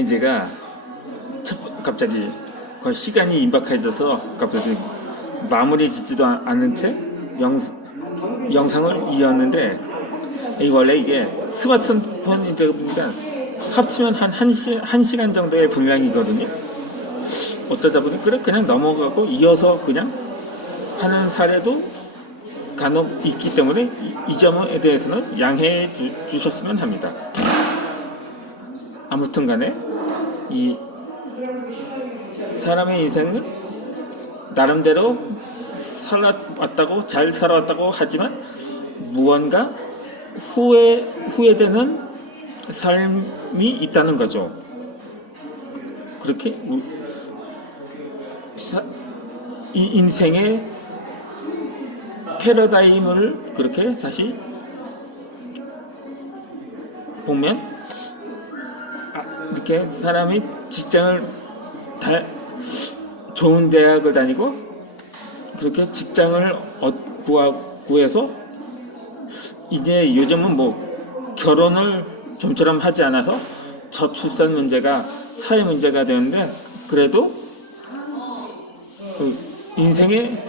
아니 제가 갑자기 거의 시간이 임박해져서 갑자기 마무리 짓지도 않은 채 영상을 이었는데 원래 이게 스마트폰이다 보니까 합치면 한 1시간 정도의 분량이거든요. 어쩌다 보니 그냥 넘어가고 이어서 그냥 하는 사례도 간혹 있기 때문에 이 점에 대해서는 양해해 주셨으면 합니다. 아무튼 간에 이 사람의 인생은 나름대로 살아왔다고 잘 살아왔다고 하지만 무언가 후회되는 삶이 있다는 거죠. 그렇게 이 인생의 패러다임을 그렇게 다시 보면 이렇게 사람이 직장을 좋은 대학을 다니고 그렇게 직장을 구해서 이제 요즘은 뭐 결혼을 좀처럼 하지 않아서 저출산 문제가 사회 문제가 되는데 그래도 인생에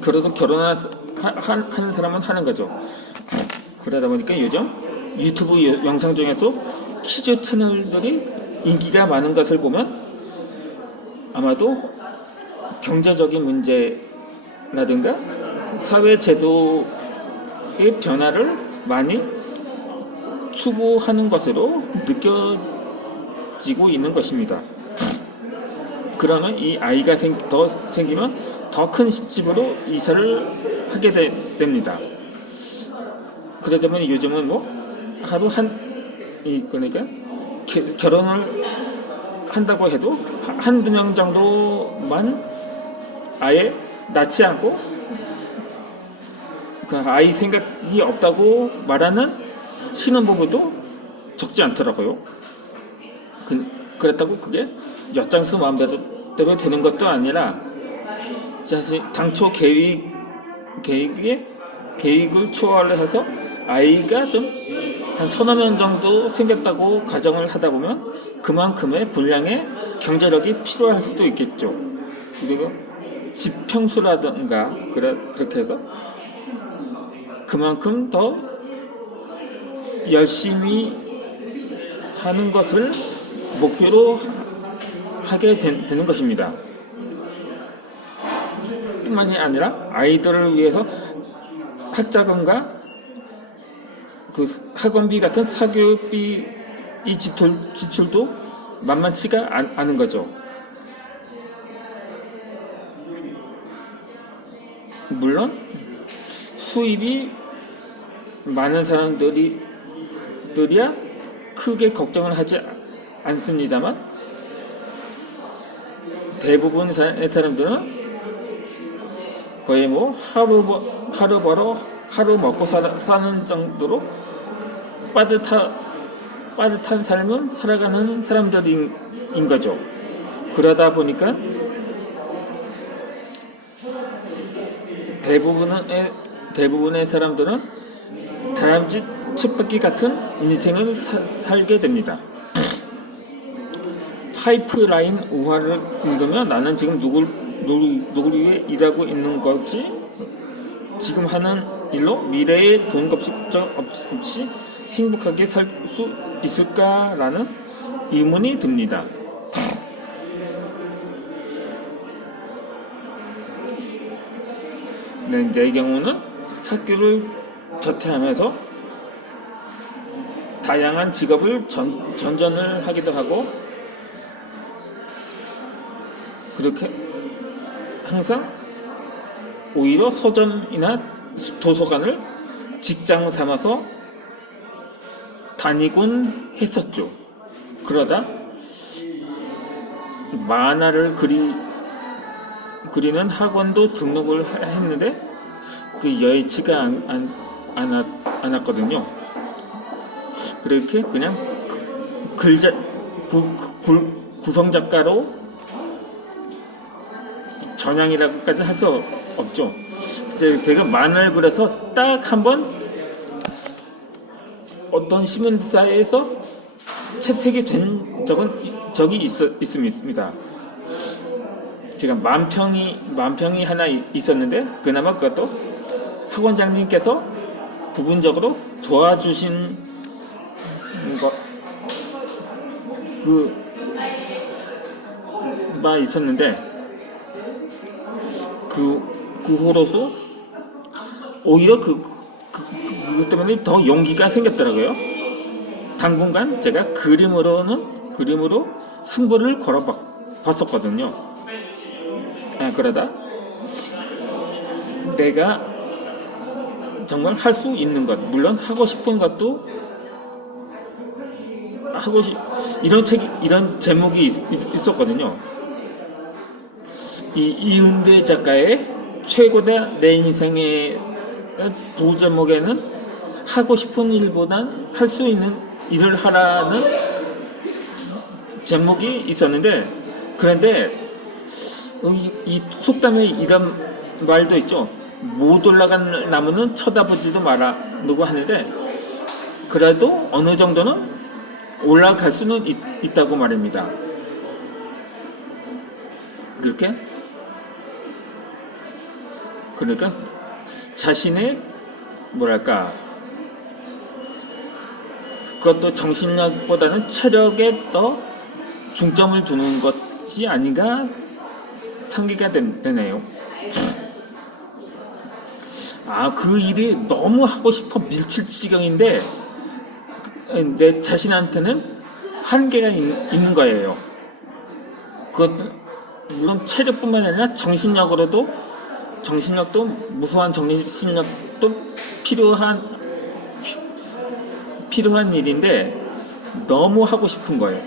그래도 결혼하는 사람은 하는 거죠. 그러다 보니까 요즘 유튜브 영상 중에서 퀴즈 채널들이 인기가 많은 것을 보면 아마도 경제적인 문제라든가 사회 제도의 변화를 많이 추구하는 것으로 느껴지고 있는 것입니다. 그러면 이 아이가 생기면 더 큰 집으로 이사를 하게 됩니다. 그러다 보니 요즘은 뭐 하루 그러니까 결혼을 한다고 해도 한두 명 정도만 아예 낳지 않고 그 아이 생각이 없다고 말하는 신혼부부도 적지 않더라고요. 그렇다고 그게 엿장수 마음대로 되는 것도 아니라 사실 당초 계획을 초월을 해서 아이가 좀 한 서너 명 정도 생겼다고 가정을 하다 보면 그만큼의 분량의 경제력이 필요할 수도 있겠죠. 그리고 집 평수라든가 그렇게 해서 그만큼 더 열심히 하는 것을 목표로 하게 되는 것입니다. 뿐만이 아니라 아이들을 위해서 학자금과 그 학원비 같은 사교육비 이 지출도 만만치가 않은 거죠. 물론 수입이 많은 사람들이야 크게 걱정을 하지 않습니다만 대부분의 사람들은 거의 뭐 하루 벌어 하루 먹고 사는 정도로 빠듯한 삶을 살아가는 사람들인 거죠. 그러다 보니까 대부분의 사람들은 다람쥐 쳇바퀴 같은 인생을 살게 됩니다. 파이프라인 우화를 읽으며 나는 지금 누굴 위해 일하고 있는 거지? 지금 하는 일로 미래에 돈 걱정 없이 행복하게 살 수 있을까라는 의문이 듭니다. 내 경우는 학교를 자퇴하면서 다양한 직업을 전전을 하기도 하고 그렇게 항상 오히려 서점이나 도서관을 직장 삼아서 다니곤 했었죠. 그러다 만화를 그리는 학원도 등록을 했는데 그 여의치가 않았거든요. 그렇게 그냥 구성작가로 전향이라고까지 할 수 없죠. 근데 제가 만화를 그려서 딱 한 번 어떤 신문사에서 채택이 된 적이 있습니다. 제가 만평이 하나 있었는데 그나마 그것도 학원장님께서 부분적으로 도와주신 바 있었는데 그 후로서 오히려 그것 때문에 더 용기가 생겼더라고요. 당분간 제가 그림으로 승부를 걸어봤었거든요. 그러다 내가 정말 할 수 있는 것, 물론 하고 싶은 것도 이런 제목이 있었거든요. 이은배 작가의 최고다 내 인생의 부제목에는 하고 싶은 일보단 할 수 있는 일을 하라는 제목이 있었는데, 그런데 이 속담에 이런 말도 있죠. 못 올라간 나무는 쳐다보지도 마라 누구 하는데, 그래도 어느 정도는 올라갈 수는 있다고 말입니다. 그러니까 자신의 그것도 정신력보다는 체력에 더 중점을 두는 것이 아닌가 상기가 되네요. 그 일이 너무 하고 싶어 밀칠 지경인데 내 자신한테는 한계가 있는 거예요. 그것 물론 체력뿐만 아니라 정신력도 무수한 정신력도 필요한 일인데 너무 하고 싶은 거예요.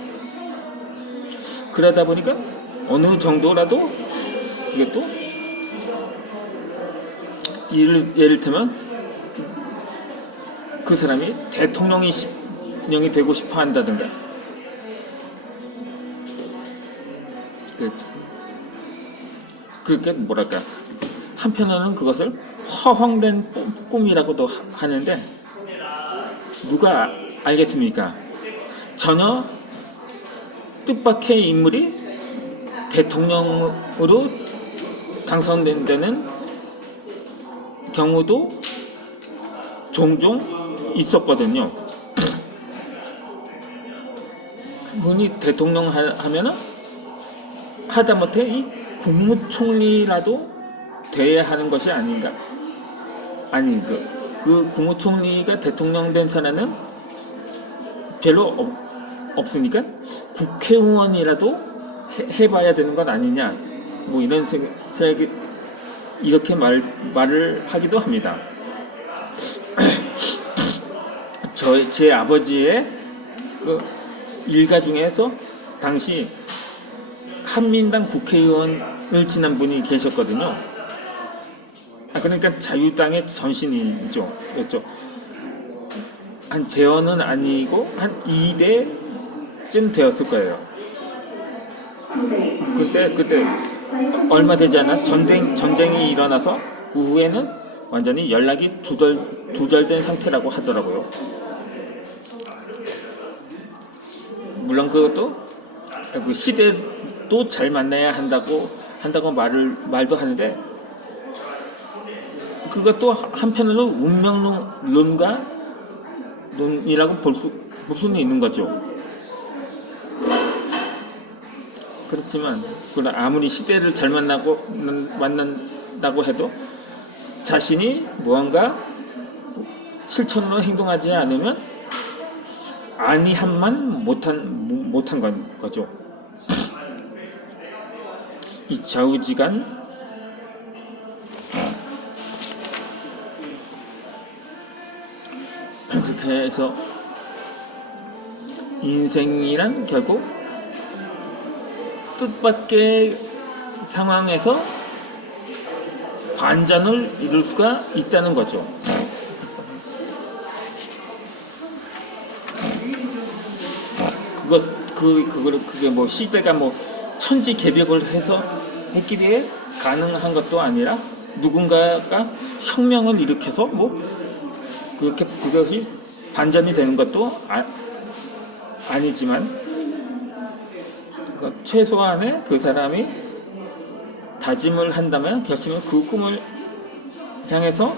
그러다 보니까 어느 정도라도 이것도 예를 들면 그 사람이 대통령이 되고 싶어 한다든가, 그렇게 한편으로는 그것을 허황된 꿈이라고도 하는데 누가 알겠습니까? 전혀 뜻밖의 인물이 대통령으로 당선된다는 경우도 종종 있었거든요. 흔히 대통령 하면은 하다못해 이 국무총리라도 돼야 하는 것이 아닌가? 그 국무총리가 대통령 된 사람은 별로 없으니까 국회의원이라도 해봐야 되는 것 아니냐? 이런 생각이 이렇게 말을 하기도 합니다. 제 아버지의 그 일가 중에서 당시 한민당 국회의원을 지낸 분이 계셨거든요. 그러니까 자유당의 전신이죠. 한 재헌은 아니고 한 2대쯤 되었을 거예요. 그때 얼마 되지 않아 전쟁이 일어나서 그 후에는 완전히 연락이 두절된 상태라고 하더라고요. 물론 그것도 그 시대도 잘 만나야 한다고 말도 하는데, 그것도 한편으로 운명론이라고 볼 수는 있는 거죠. 그렇지만 아무리 시대를 잘 만난다고 해도 자신이 무언가 실천으로 행동하지 않으면 아니함만 못한 거죠. 이 좌우지간 그렇게 해서 인생이란 결국 뜻밖의 상황에서 반전을 이룰 수가 있다는 거죠. 그게 시대가 천지개벽을 해서 했기에 가능한 것도 아니라 누군가가 혁명을 일으켜서 그것이 반전이 되는 것도 아니지만 최소한의 그 사람이 다짐을 한다면 결심을 그 꿈을 향해서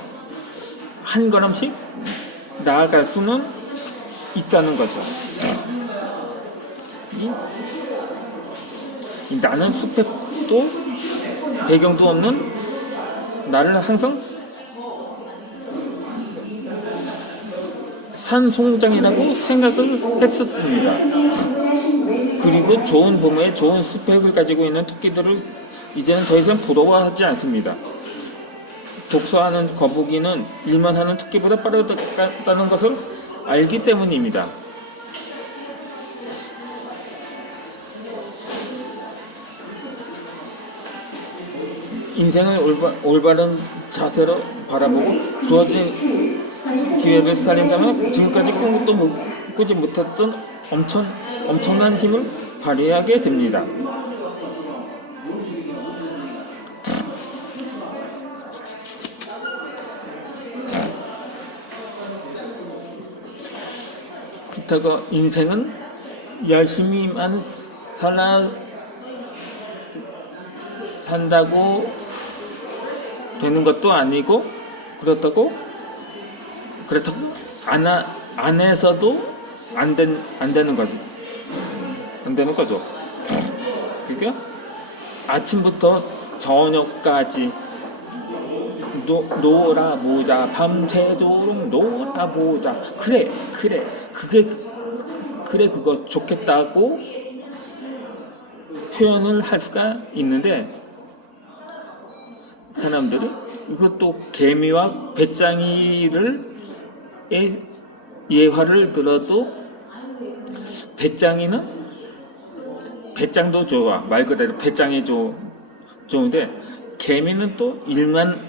한 걸음씩 나아갈 수는 있다는 거죠. 이 나는 숲에도 배경도 없는 나를 항상 산송장이라고 생각을 했었습니다. 그리고 좋은 봄에 좋은 스펙을 가지고 있는 토끼들을 이제는 더 이상 부러워하지 않습니다. 독서하는 거북이는 일만 하는 토끼보다 빠르다는 것을 알기 때문입니다. 인생을 올바른 자세로 바라보고 주어진 기회를 살린다면 지금까지 꿈도 꾸지 못했던 엄청난 힘을 발휘하게 됩니다. 그렇다고 인생은 열심히만 산다고 되는 것도 아니고 그렇다고 안 해서도 안 되는 거죠. 그러니까 아침부터 저녁까지 놀아보자, 밤새도록 놀아보자. 그래 그거 좋겠다고 표현을 할 수가 있는데, 사람들이 이것도 개미와 배짱이를 예화를 들어도 배짱도 좋아. 말 그대로 배짱이 좋은데 개미는 또 일만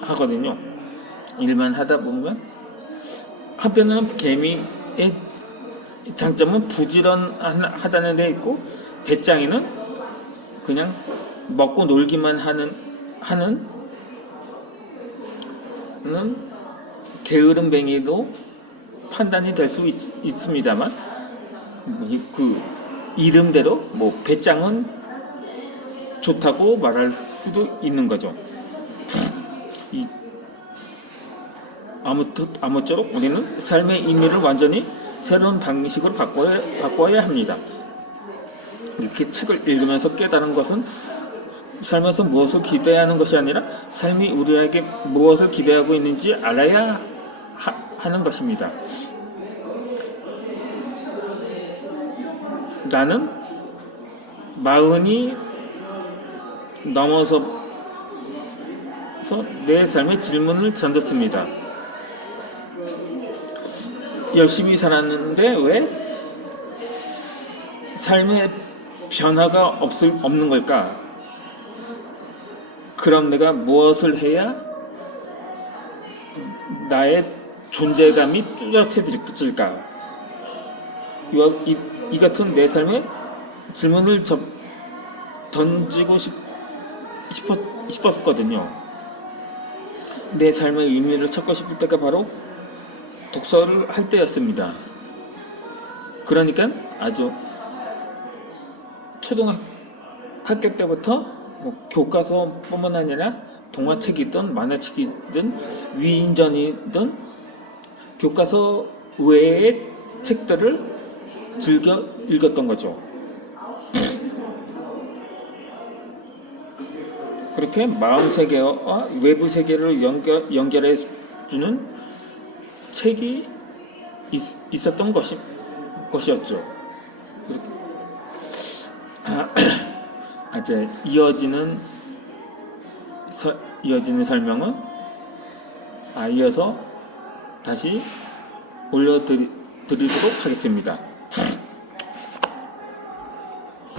하거든요. 일만 하다 보면 한편으로는 개미의 장점은 부지런하다는 데 있고, 배짱이는 그냥 먹고 놀기만 하는 게으름뱅이로 판단이 될 수 있습니다만, 그 이름대로 배짱은 좋다고 말할 수도 있는 거죠. 아무쪼록 우리는 삶의 의미를 완전히 새로운 방식으로 바꿔야 합니다. 이렇게 책을 읽으면서 깨달은 것은 삶에서 무엇을 기대하는 것이 아니라 삶이 우리에게 무엇을 기대하고 있는지 알아야 하는 것입니다. 나는 40이 넘어서 내 삶에 질문을 던졌습니다. 열심히 살았는데 왜 삶에 변화가 없는 걸까? 그럼 내가 무엇을 해야 나의 존재감이 뚜렷해질까? 이 같은 내 삶에 질문을 던지고 싶었거든요. 내 삶의 의미를 찾고 싶을 때가 바로 독서를 할 때였습니다. 그러니까 아주 초등학교 때부터 교과서뿐만 아니라 동화책이든 만화책이든 위인전이든 교과서 외의 책들을 즐겨 읽었던 거죠. 그렇게 마음 세계와 외부 세계를 연결해 주는 책이 있었던 것이었죠. 이제 이어지는 설명은 이어서 다시 올려드리도록 하겠습니다.